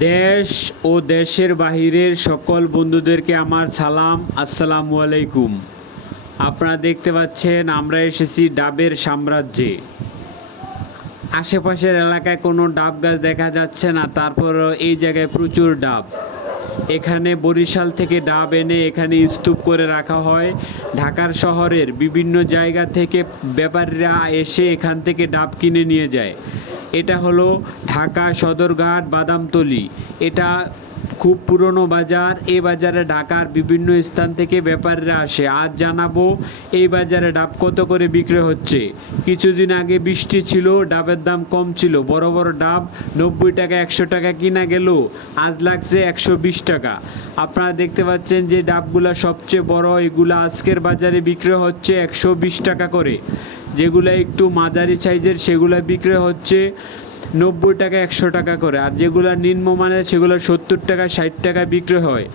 দেশ ও দেশের বাহিরের সকল বন্ধুদেরকে আমার সালাম, আসসালামু আলাইকুম। আপনারা দেখতে পাচ্ছেন, আমরা এসেছি ডাবের সাম্রাজ্যে। আশেপাশের এলাকায় কোনো ডাব গাছ দেখা যাচ্ছে না, তারপরও এই জায়গায় প্রচুর ডাব। এখানে বরিশাল থেকে ডাব এনে এখানে স্তূপ করে রাখা হয়। ঢাকার শহরের বিভিন্ন জায়গা থেকে ব্যাপারীরা এসে এখান থেকে ডাব কিনে নিয়ে যায়। এটা হলো ঢাকা সদরঘাট বাদামতলি। এটা খুব পুরনো বাজার। এই বাজারে ঢাকার বিভিন্ন স্থান থেকে ব্যাপারীরা আসে। আজ জানাব এই বাজারে ডাব কত করে বিক্রি হচ্ছে। কিছুদিন আগে বৃষ্টি ছিল, ডাবের দাম কম ছিল। বড় বড় ডাব নব্বই টাকা, একশো টাকা কিনা গেল। আজ লাগছে একশো বিশ টাকা। আপনারা দেখতে পাচ্ছেন যে ডাবগুলা সবচেয়ে বড়। এগুলো আজকের বাজারে বিক্রি হচ্ছে একশো বিশ টাকা করে। যেগুলো একটু মাঝারি সাইজের, সেগুলো বিক্রি হচ্ছে নব্বই টাকা, একশো টাকা করে। আর যেগুলো নিম্নমানের, সেগুলো সত্তর টাকা, ষাট টাকা বিক্রি হয়।